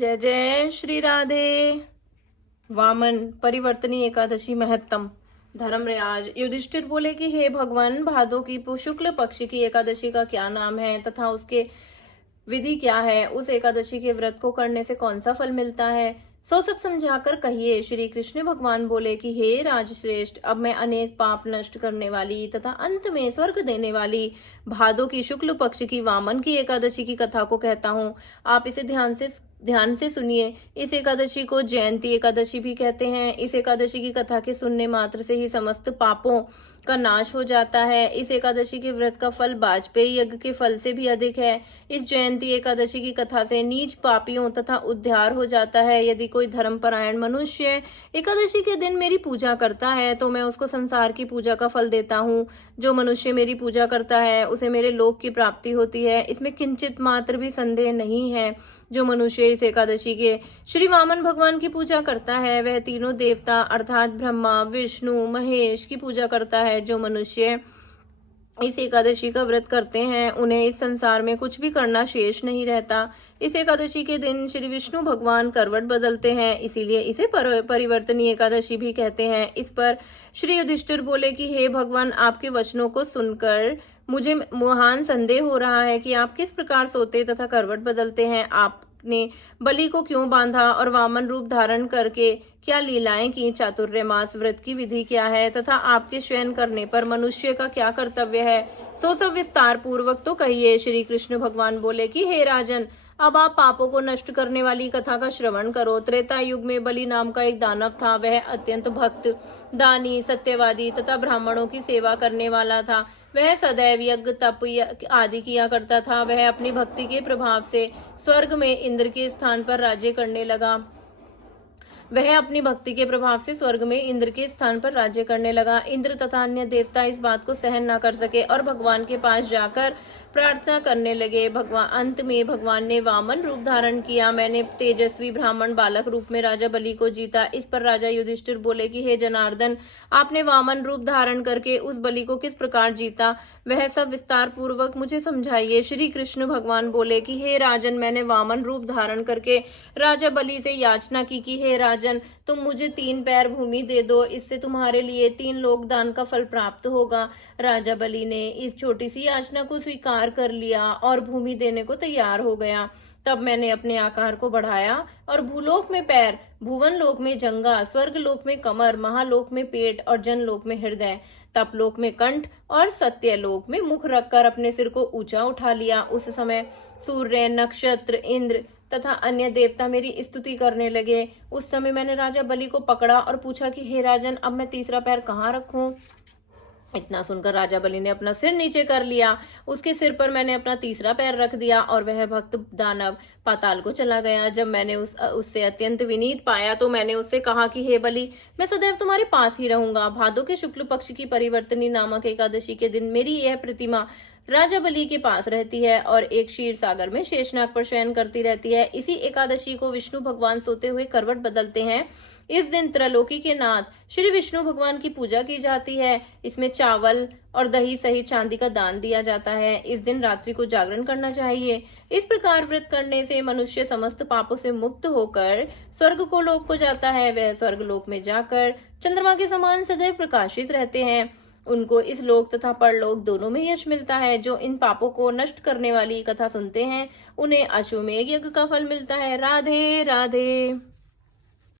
जय जय श्री राधे। वामन परिवर्तनी एकादशी महत्तम। धर्मराज युधिष्ठिर बोले कि हे भगवान, भादो की शुक्ल पक्ष की एकादशी का क्या नाम है तथा उसके विधि क्या है? उस एकादशी के व्रत को करने से कौन सा फल मिलता है? सो सब समझाकर कहिए। श्री कृष्ण भगवान बोले कि हे राजश्रेष्ठ, अब मैं अनेक पाप नष्ट करने वाली तथा अंत में स्वर्ग देने वाली भादो की शुक्ल पक्ष की वामन की एकादशी की कथा को कहता हूँ। आप इसे ध्यान से सुनिए। इस एकादशी को जयंती एकादशी भी कहते हैं। इस एकादशी की कथा के सुनने मात्र से ही समस्त पापों का नाश हो जाता है। इस एकादशी के व्रत का फल वाजपेयी यज्ञ के फल से भी अधिक है। इस जयंती एकादशी की कथा से नीच पापियों तथा उद्धार हो जाता है। यदि कोई धर्मपरायण मनुष्य एकादशी के दिन मेरी पूजा करता है तो मैं उसको संसार की पूजा का फल देता हूँ। जो मनुष्य मेरी पूजा करता है उसे मेरे लोक की प्राप्ति होती है, इसमें किंचित मात्र भी संदेह नहीं है। जो मनुष्य इस एकादशी के श्री वामन भगवान की पूजा करता है वह तीनों देवता अर्थात ब्रह्मा, विष्णु, महेश की पूजा करता है। जो मनुष्य इस एकादशी का व्रत करते हैं उन्हें इस संसार में कुछ भी करना शेष नहीं रहता। इस एकादशी के दिन श्री विष्णु भगवान करवट बदलते हैं, इसीलिए इसे परिवर्तनी एकादशी भी कहते हैं। इस पर श्री युधिष्ठिर बोले कि हे भगवान, आपके वचनों को सुनकर मुझे महान संदेह हो रहा है कि आप किस प्रकार सोते तथा करवट बदलते हैं। आपने बलि को क्यों बांधा और वामन रूप धारण करके क्या लीलाएं की? चातुर्य मास व्रत की विधि क्या है तथा आपके शयन करने पर मनुष्य का क्या कर्तव्य है? सो सब विस्तार पूर्वक तो कहिए। श्री कृष्ण भगवान बोले कि हे राजन, अब आप पापों को नष्ट करने वाली कथा का श्रवण करो। त्रेता युग में बलि नाम का एक दानव था। वह अत्यंत भक्त, दानी, सत्यवादी तथा ब्राह्मणों की सेवा करने वाला था। वह सदैव यज्ञ तप आदि किया करता था। वह अपनी भक्ति के प्रभाव से स्वर्ग में इंद्र के स्थान पर राज्य करने लगा। इंद्र तथा अन्य देवता इस बात को सहन न कर सके और भगवान के पास जाकर प्रार्थना करने लगे। अंत में भगवान ने वामन रूप धारण किया। मैंने तेजस्वी ब्राह्मण बालक रूप में राजा बलि को जीता। इस पर राजा युधिष्ठिर बोले कि हे जनार्दन, आपने वामन रूप धारण करके उस बलि को किस प्रकार जीता, वह सब विस्तार पूर्वक मुझे समझाइए। श्री कृष्ण भगवान बोले कि हे राजन, मैंने वामन रूप धारण करके राजा बलि से याचना की कि हे राजन, तुम मुझे 3 पैर भूमि दे दो, इससे तुम्हारे लिए 3 लोकदान का फल प्राप्त होगा। राजा बलि ने इस छोटी सी याचना को स्वीकार कर लिया और भूमि देने को तैयार हो गया। तब मैंने अपने आकार को बढ़ाया और भूलोक में पैर, भुवन लोक में जंगा, स्वर्ग लोक में कमर, महालोक में पेट और जनलोक में हृदय, तपलोक में कंठ और सत्यलोक में मुख रखकर अपने सिर को ऊंचा उठा लिया। उस समय सूर्य, नक्षत्र, इंद्र तथा अन्य देवता मेरी स्तुति करने लगे। उस समय मैंने राजा बलि को पकड़ा और पूछा कि हे राजन, अब मैं तीसरा पैर कहाँ रखूं? इतना सुनकर राजा बलि ने अपना सिर नीचे कर लिया। उसके सिर पर मैंने अपना तीसरा पैर रख दिया और वह भक्त दानव पाताल को चला गया। जब मैंने उससे अत्यंत विनीत पाया तो मैंने उससे कहा कि हे बलि, मैं सदैव तुम्हारे पास ही रहूंगा। भादो के शुक्ल पक्ष की परिवर्तनी नामक एकादशी के दिन मेरी यह प्रतिमा राजा बलि के पास रहती है और एक क्षीर सागर में शेषनाग पर शयन करती रहती है। इसी एकादशी को विष्णु भगवान सोते हुए करवट बदलते हैं। इस दिन त्रैलोकी के नाथ श्री विष्णु भगवान की पूजा की जाती है। इसमें चावल और दही सहित चांदी का दान दिया जाता है। इस दिन रात्रि को जागरण करना चाहिए। इस प्रकार व्रत करने से मनुष्य समस्त पापों से मुक्त होकर स्वर्ग को लोक को जाता है। वह स्वर्ग लोक में जाकर चंद्रमा के समान सदैव प्रकाशित रहते हैं। उनको इस लोक तथा परलोक दोनों में यश मिलता है। जो इन पापों को नष्ट करने वाली कथा सुनते हैं उन्हें अश्वमेघ यज्ञ का फल मिलता है। राधे राधे।